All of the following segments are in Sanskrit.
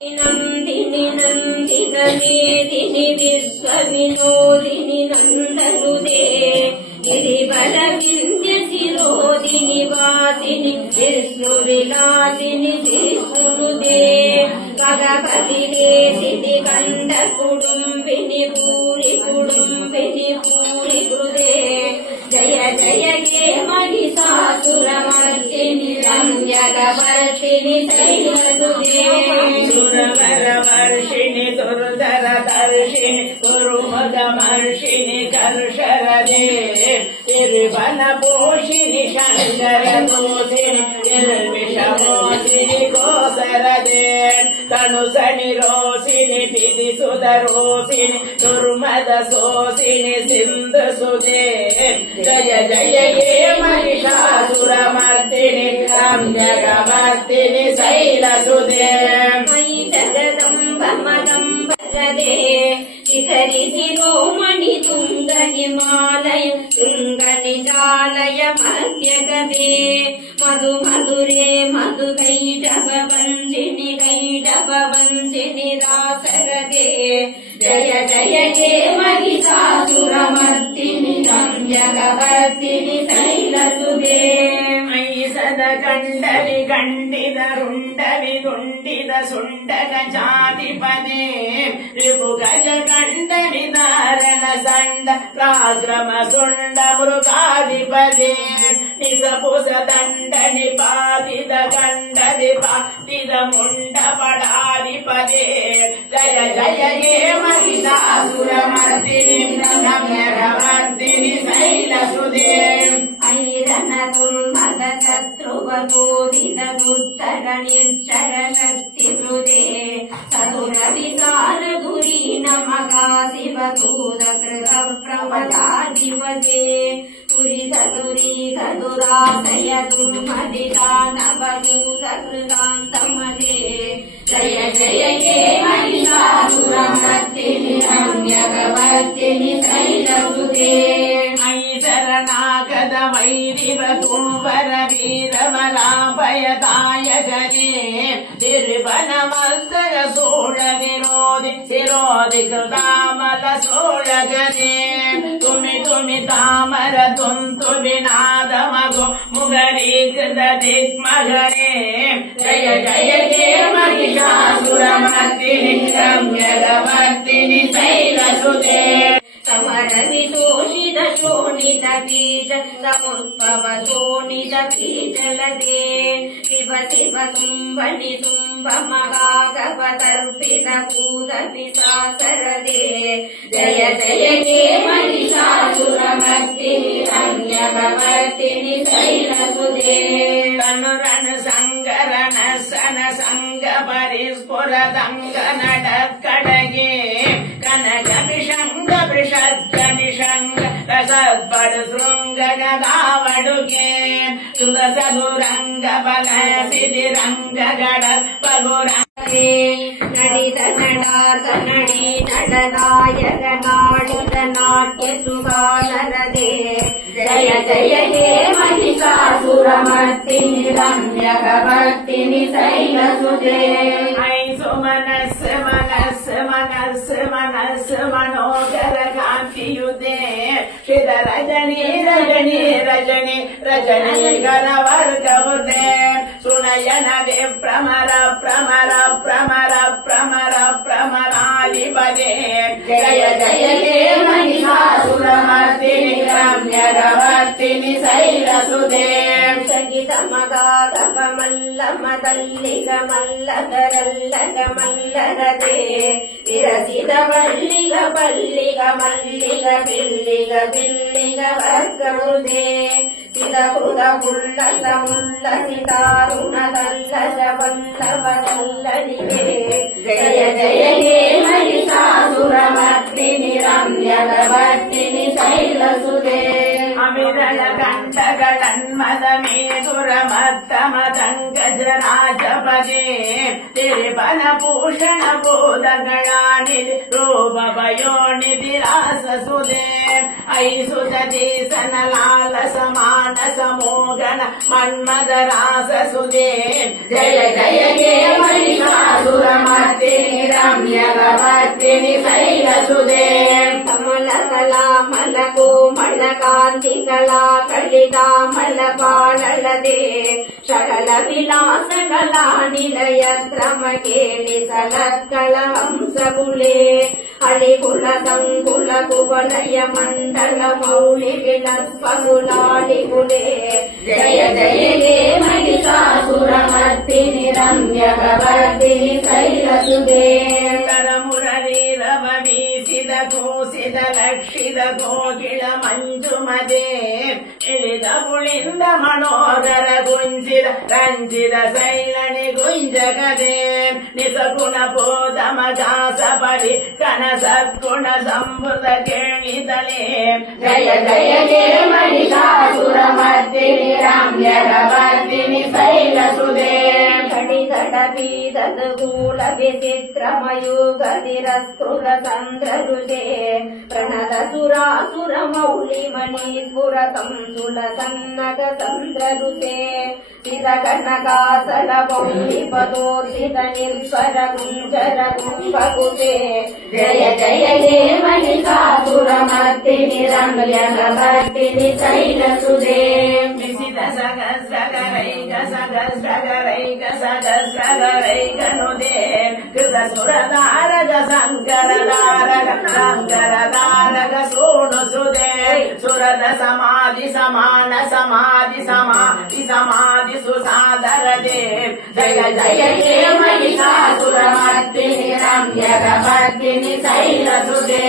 नंदिनी नंदित मेदिनी विश्वविनोदिनी नंदनुदे गिरिवर विंध्य शिरोदिनी वासिनी विष्णुविलासिनी विष्णुनुदे भगवति देसिति कंद कुडुंबिनी भूरि कृदे जय जय हे महिषासुरमर्दिनि रम्यकवर्तिनि शैलसुते सुरवरवर्षिणि दुर्धरदर्शिनि गुरुमदमर्षिणि कर्षरदे त्रिभुवनपोषिणि शङ्करदोषिणि निर्विषमोषिणि गोसरदे तनुसनिरोषिणि पिदिसुधरोषिणि दुर्मदशोषिणि सिन्धुसुते जय जय हे महिषासुरमर्दिनि रम्यकवर्तिनि शैलसुते मयि जगदम्ब मदम्बरदे शिखरिशिरोमणि तुङ्गनिमालय तुङ्गनिजालय मध्यगदे मधुरे कैटभवंशिनि रासरदे जय जय हे महिषासुरमर्दिनि रम्यकवर्तिनि शैलसुते कंडलि कंडिद रुंडविदुंडिद सुंडग जातिपदे ऋभुगज कंडलि धारण संड प्राग्रम सुंड मृगाधिपदे निसपुष दंड निपातिद कंडलि पातिद मुंड पडाधिपदे जय जय हे महिषासुरमर्दिनि रम्यकवर्तिनि शैलसुते ऐरन दुर्मद शत्रुवशोधित दुत्तर निर्जर शक्तिवृदे चतुरविचारधुरी नमगा शिवसूद कृत प्रमदाधिपते दुराशय दुर्मदिदानवयूत कृतान्तमदे जय जय हे महिषासुरमर्दिनि रम्यकवर्तिनि शैलसुते शरणागत वैरिव तुम्बर वीरवराभयदायकने निर्वनमस्तय सोळ विरोधि शिरोधि कृतामल सोळगने तुमि तामर तुन्तु विनादमगो मुगरीकृत दिग्मगने जय जय हे महिषासुरमर्दिनि रम्यकवर्तिनि शैलसुते समर विशोषित शोणित बीज समुद्भव शोणित बीजलदे शिव शिव शुम्भ निशुम्भ महागव तर्पित भूत पिशाचरदे जय जय हे महिषासुरमर्दिनि रम्यकवर्तिनि शैलसुते तनुरन संगरण सन संग परिस्फुर दंगन डक्कडगे कनक विषंग निषंग रसद्भट शृंग गदावडुगे सुदसदुरंग बल सिदिरंग गड पगुरंगे नडित नडात नडी नडनायक नाडित नाट्य सुगानरदे जय जय हे महिषासुरमर्दिनि रम्यकवर्तिनि शैलसुते मनस मनोदर कांतियुते श्रीध रजनी रजनी रजनी रजनी गणवर्गवृते सुनयन विप्रमर प्रमर प्रमर प्रमर प्रमराधिपते जय जय हे महिषासुरमर्दिनि रम्यकवर्तिनि शैलसुते सगित मगाधव मल्ल मदल्लिग मल्लगरल्लग मल्लरदे विरसित वल्लिग पल्लिग मल्लिग बिल्लिग बिल्लिग वर्गमुदे सिदहुद उल्लस उल्लसितारुण दल्लस वल्लभ दल्लनिगे जय जय हे महिषासुरमर्दिनि रम्यकवर्तिनि शैलसुते अविरल गण्डगणन्मद मेधुर मत्तमदङ्गजराजपदे तिरुवनभूषण बोधगणानिधि रूपभयोनिधि राससुदे ऐसुतदेशन लाल समान समोगन मन्मद राससुदे जय जय हे महिषासुरमर्दिनि ರಮ್ಯಗವರ್ತಿನಿ ಶೈಲಸುಧೆ ಕಮಲಗಳ ಮಲಗೋ ಮಳಕಾಂತಿಗಳ ಕಳಿದಾಮಳ ಬಾಳಳದೆ ಸಕಲ ವಿಲಾಸಗಳ ನಿಲಯ ಕ್ರಮ ಕೇಳಿಸಲಕ್ಕಳ ಹಂಸಗುಳೆ ಹಳಿಗುಳ ಸಂಗುಳ ಕುವಲಯ ಮಂಡಲ ಮೌಳಿ ವಿಳಸ್ಪಗುಲಾಡಿಗುಳೆ ಜಯ ಜಯ ಹೇ ಮಹಿಷಾಸುರಮರ್ದಿನಿ ರಮ್ಯಗವರ್ದಿನಿ ಶೈಲಸುಧೆ ಕರಮುರಳೀರವ ಬೀಸಿದ ಕೂಸಿದ ಲಕ್ಷಿದ ಕೋಗಿಳ ಮಂಜುಮದೆ ಇಳಿದ ಪುಳಿಂದ ಮನೋದರ ಗುಂಜಿದ ರಂಜಿದ ಶೈಲಣಿ ಗುಂಜಗದೆ ನಿಸಗುಣ ಬೋಧ ಮಜಾಸ ಪಡಿ ಕನಸದ್ಗುಣ ಸಂಭುತ ಕೇಳಿದಲೇ ಜಯ ಜಯ ಹೇ ಮಹಿಷಾಸುರಮರ್ದಿನಿ ರಮ್ಯಗವರ್ದಿನಿ ಶೈಲಸುಧೆ ಕಡಿದಡ ಬೀದದ ಗೂಳ ವಿಚಿತ್ರಮಯುಗದಿರಸ್ಕೃತ ಸಂದ್ರರುದೆ ಪ್ರಣದ ಸುರಾಸುರ ಮೌಳಿ ಮಣೀಪುರ ಸಂಸುಲ ಸನ್ನಗ ಸಂದ್ರರುದೆ ಸಿದ ಕನಕಾಸಲ ಮೌಳಿ ಪದೋಸಿದ ನಿರ್ಭರ ಗುಂಜರ ಗುಂಬಗುದೆ ಜಯ ಜಯ ಹೇ ಮಹಿಷಾಸುರಮರ್ದಿನಿ ರಮ್ಯಗವರ್ದಿನಿ ಶೈಲಸುಧೆ ವಿಸಿದ ಸಹಸ್ರಗರೈಕ ಸಹಸ್ರಗರೈಕ ಸಹಸ್ರಗರೈಕನುದೆ ಕೃತ ಸುರದಾರಗ ಸಂಕರದಾರಗ ಸಂಕರದಾರಗ ಸೋಣುಸುದೆ ಸುರದ ಸಮಾಧಿ ಸಮಾನ ಸಮಾಧಿ ಸಮಾಧಿ ಸಮಾಧಿ ಸುಸಾದರದೆ ಜಯ ಜಯ ಹೇ ಮಹಿಷಾಸುರಮರ್ದಿನಿ ರಮ್ಯಗವರ್ದಿನಿ ಶೈಲಸುಧೆ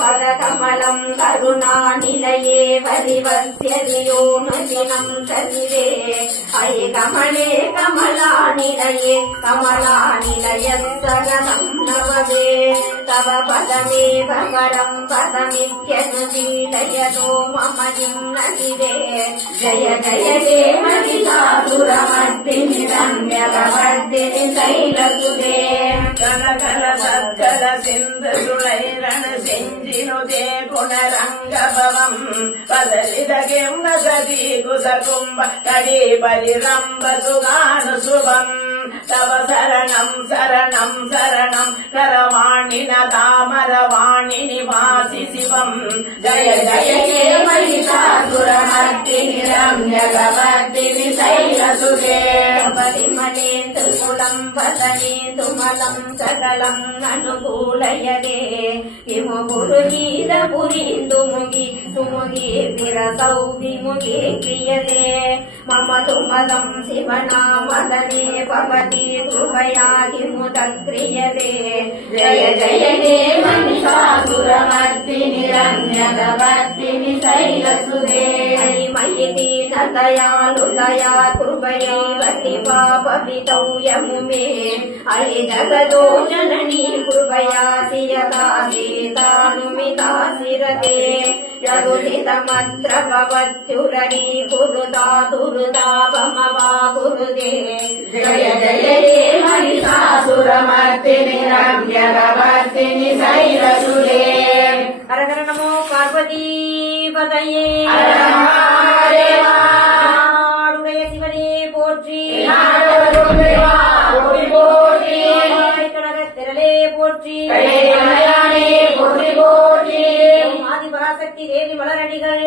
ಪದ ಕಮಲಂ ಕರುಣಾ ನಿಲಯೇ ಪರಿವರ್ತ್ಯದಿಯೋನುದಿನಂ ಸಲಿವೆ ಐ ಕಮಲೇ ಕಮಲಾ ನಿಲಯೇ ಕಮಲಾ ನಿಲಯಂ ಸಗನಂ ನವದೇ ತವ ಪದಮೇವ ಪರಂ ಪದಮಿತ್ಯನುಶೀಲಯತೋ ಮಮ ನಿನ್ನದಿದೆ ಜಯ ಜಯ ಹೇ ಮಹಿಷಾಸುರಮರ್ದಿನಿ ರಮ್ಯಗವರ್ದಿನಿ ಶೈಲಸುಧೆ ಕನಕಲ ಸಜ್ಜಲ ಸಿಂಧು ಸುಳೈರಣ ಸಿಂಜಿನುದೆ ಗುಣರಂಗಭವಂ ಬದಲಿದ ಕೆಂಬ ಸದಿ ಕುಸಕುಂಭ ಕಡಿ ಪರಿರಂಭ ಸುಗಾನು ಶುಭಂ ತವ ಶರಣಂ ಶರಣಂ ಶರಣಂ ಕರವಾಣಿನ ತಾಮರವಾಣಿನಿ ವಾಸಿ ಶಿವಂ ಜಯ ಜಯ ಹೇ ಮಹಿಷಾಸುರಮರ್ದಿನಿ ರಮ್ಯಗವರ್ದಿನಿ ಶೈಲಸುಧೆ ಪರಿಮಳೇಂದು ಕುಳಂಬಲನೇಂದು ಮಲಂ ಸಕಲಂ ಅನುಕೂಲಯದೆ ಕಿಮು ಗುರುಗೀದ ಪುರಿಂದು ಮುಗಿ ಸುಮುಗಿ ವಿರಸೌ ವಿಮುಗಿ ಕ್ರಿಯತೆ ಮಮ ತುಮಲಂ ಶಿವನಾಮದನೆ ಭವತಿ ಕೃಪಯಾಗಿ ಮುದ ಕ್ರಿಯತೆ ಜಯ ಜಯ ಹೇ ಮಹಿಷಾಸುರಮರ್ದಿನಿ ರಮ್ಯಗವರ್ದಿನಿ ಶೈಲಸುಧೆ ಮಯಿ ದೀನ ದಯಾಲು ದಯಾ ಕೃಪಯೈವತಿ ಪಾಪ ವಿತೌಯಮು ಮೇ ಐ ಜಗದೋ ಜನನಿ ಕೃಪಯಾಸಿ ಯದಾನುಮಿತಾಸಿರತೆ ಯರುದಿತ ಮಂತ್ರ ಭವತ್ಯುರರಿ ಕುರುತಾ ತುರುತಾಪಮವಾ ಕುರುದೆ ಜಯ ಜಯ ಹೇ ಮಹಿಷಾಸುರಮರ್ದಿನಿ ರಮ್ಯಗವರ್ದಿನಿ ಶೈಲಸುಧೆ ಹರ ಹರ ನಮೋ ಪಾರ್ವತೀ ಪದಯೇ ನಾಡುடைய ಶಿವನೇ போற்றி ಕಳಗತ್ತೆರಲೇ போற்றி ஆதிபராசக்தி தேவி மலரடிகள்